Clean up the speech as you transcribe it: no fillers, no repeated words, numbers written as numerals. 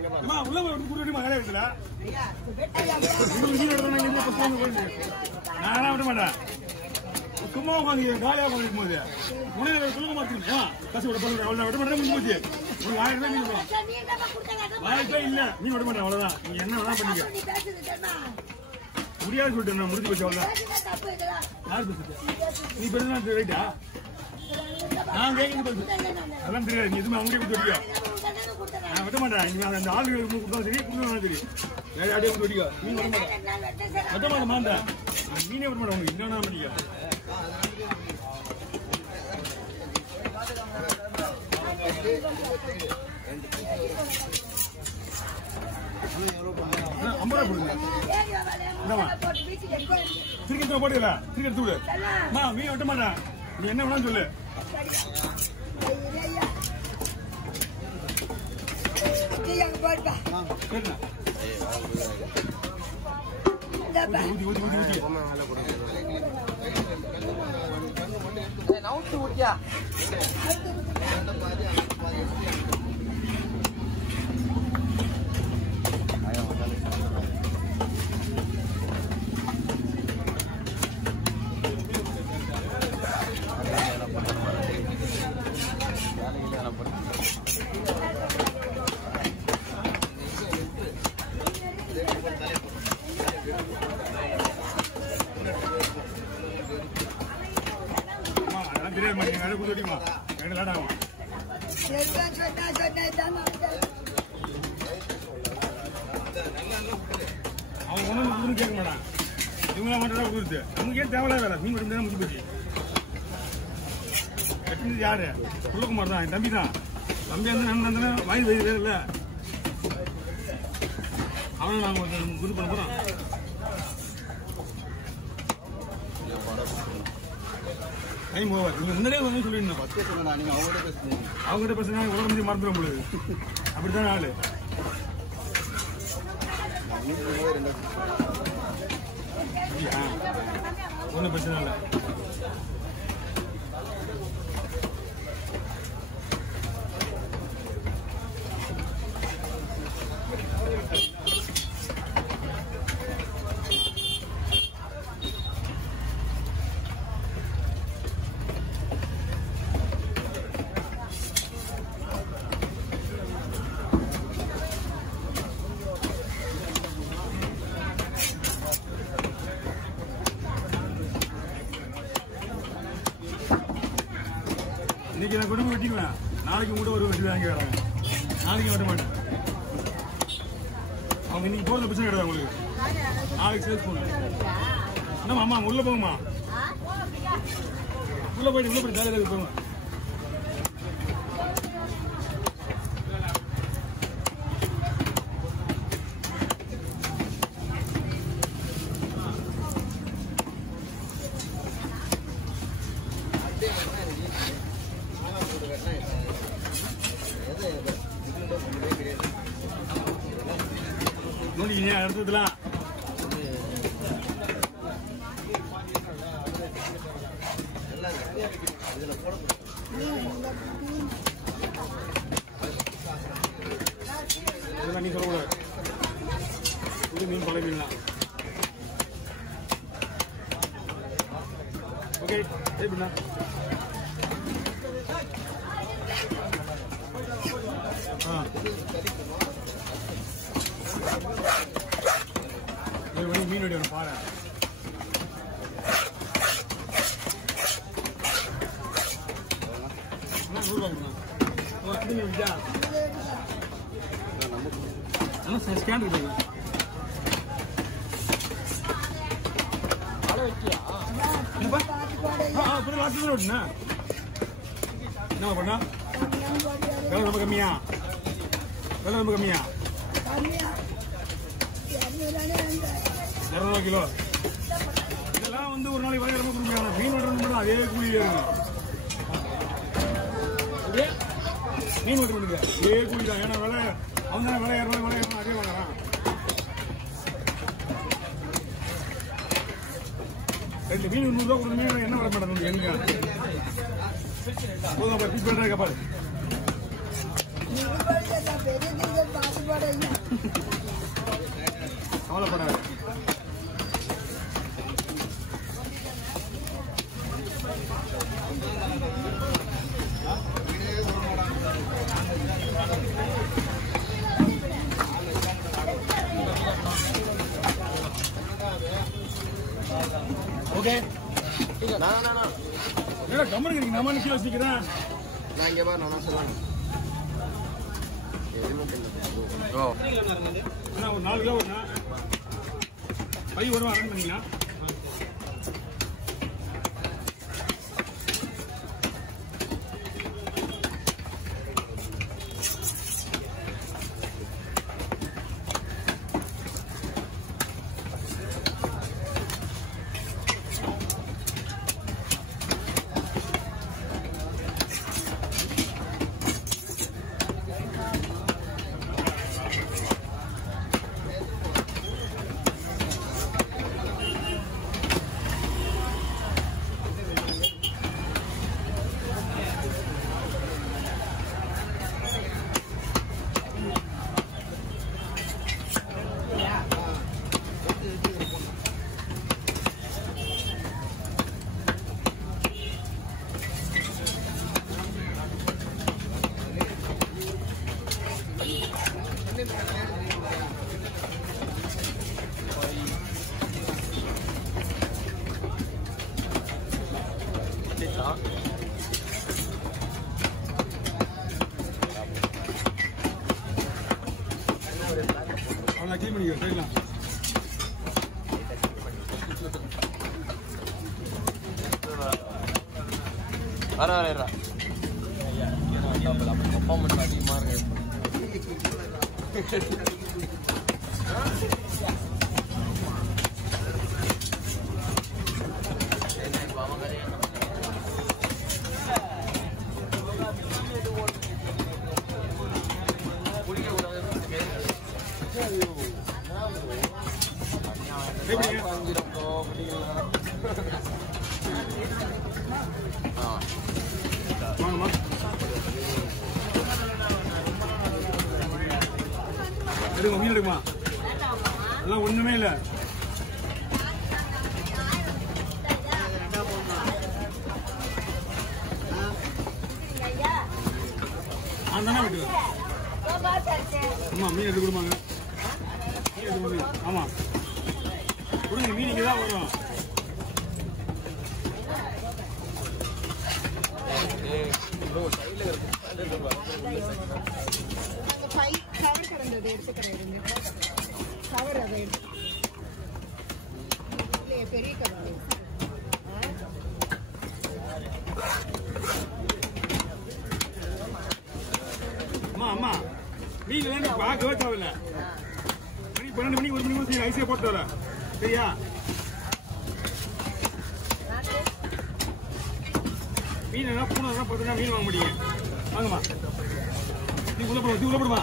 உள்ள கூட்டி மகளே இருக்குல்ல நான் விட மாட்டேன். சும்மா உட்காந்து காலியா உட்காந்துருக்கும் போது உடனே சொல்லுங்க மாத்திருக்கேன். காசு விட போடுங்க அவ்வளோ விட மாட்டேன். முடிஞ்சு போச்சு. உங்களுக்கு 1000 ரூபாய் நீங்க வாய்ப்பே இல்ல. நீ விட மாட்டேன். அவ்வளவுதான். நீங்க என்ன வேணா பண்ணிக்க முடியாது சொல்லிட்டு நான் முடிஞ்சு போச்சு. அவ்வளவுதான். யாரு பேசுறது? நீ பேசுனா ரைட்டா? நான் கேட்கறது அதெல்லாம் தெரியாது. நீ எதுவுமே அவங்களே கொடுத்து வடிக்க. நான் விட மாட்டேன். அந்த ஆளுகளுக்கு கொடுத்தா சரி கொடுத்தா சரி வேற யாரையும் கொடுத்து வடிக்க. நீ விட மாட்டேன். விட மாட்டேன் மாட்டேன். மீனே விட மாட்டேன். உங்களுக்கு என்னன்னா பண்ணிக்க. ஐம்பது கொடுங்க. கிரிக்கெட் போட்டுக்கல. கிரிக்கெட் விடு. மீன் விட்ட மாட்டேன். நீ என்ன வேணாலும் சொல்லு. அவன் ஒண்ணு கேட்க மாட்டான். இவங்க மட்டும் கொடுத்து நமக்கு ஏன் தேவையில்ல வேலை. மீன் மட்டும் முடிஞ்சு போச்சு. கட்டினது யாரு? குள்ளகுமார் தான். என் தம்பி தான். தம்பி வந்து வாங்கி வைக்க இல்ல. அவனை நாங்க குரு பண்ண போறோம். Time over. நீங்க முன்னாடியே வந்து சொல்லிருந்தோம். அவங்ககிட்ட பேசுனா உலக முடிஞ்சு மறந்துடும் உங்களுக்கு. அப்படித்தான் ஆளு. ஒன்றும் பிரச்சனை இல்லை. இன்னைக்கு நான் குடும்பம் வெட்டிக்குவேன். நாளைக்கு கூட ஒரு வெட்டி வாங்கி வராங்க. நாளைக்கு வெட்ட மாட்டேன். அவங்க இன்னைக்கு போறது பிரச்சனை கிடையாது உங்களுக்கு. நாளைக்கு சேல்ஸ் பண்ணுங்க. என்னம்மா அம்மா உள்ள போங்கம்மா. உள்ள போயிட்டு ஜாலியாக போங்க. நோண்டிங்க எடுத்துக்கலாம். இதெல்லாம் நீ சொல்லக்கூடாது. இது மீன் பழகிடலாம். ஓகே எப்படின்னா மீன் வெடி ஒன்று பாரு. ஸ்கேன் இருக்கு. என்ன பண்ணா விலை ரொம்ப கம்மியா? விலை ரொம்ப கம்மியா? 200 கிலோ. இதெல்லாம் வந்து ஒரு நாளைக்கு வரைக்கும் ரொம்ப கொடுக்குறாங்க. மீன் வெட்டுறது அதே கூலியே இருக்கு. மீன் வெட்டுறதுக்கு அதே கூலி தான். ஏன்னா விலை அவன் தானே விலை 200 விலை அதே வாங்குறான். ரெண்டு மீன் 100 ரூபா கொடுத்த மீன் என்ன விலை மேடம் எனக்கு போதும். பீஸ் பண்ணுறேன் பாரு. கவலைப்படாது. ஓகே என்ன கம்மன் கிடைக்கு நம்ம நிக்க வச்சுக்கிறேன் நான் இங்கே பாரு நான் சொல்லுவேன் ஒரு 4 கிலோ வருண்ணா பை வருவா அரேஞ்ச் பண்ணீங்களா அவனை க்ளீன் பண்ணிக்கிறேன் சரிங்களா வர அப்பா மட்டும் அதிகமாக இருக்கு எடுங்க மீன் எடுக்குமா அதெல்லாம் ஒண்ணுமே இல்லை தானே விட்டு ஆமா மீன் எடுத்து கொடுப்பாங்க ஆமா கொடுங்க மீன் இங்கே தான் வரும் பெரிய கடை அம்மா மீன் வேணும் பார்க்கவே தேவையில்ல மணி 12 மணிக்கு 1 மணிக்கு ஐசியா போட்டு வர சரியா மீன் என்ன பூனை தான் 10 மீன் வாங்க முடியும் வாங்கம்மா நீ உள்ள போடுமா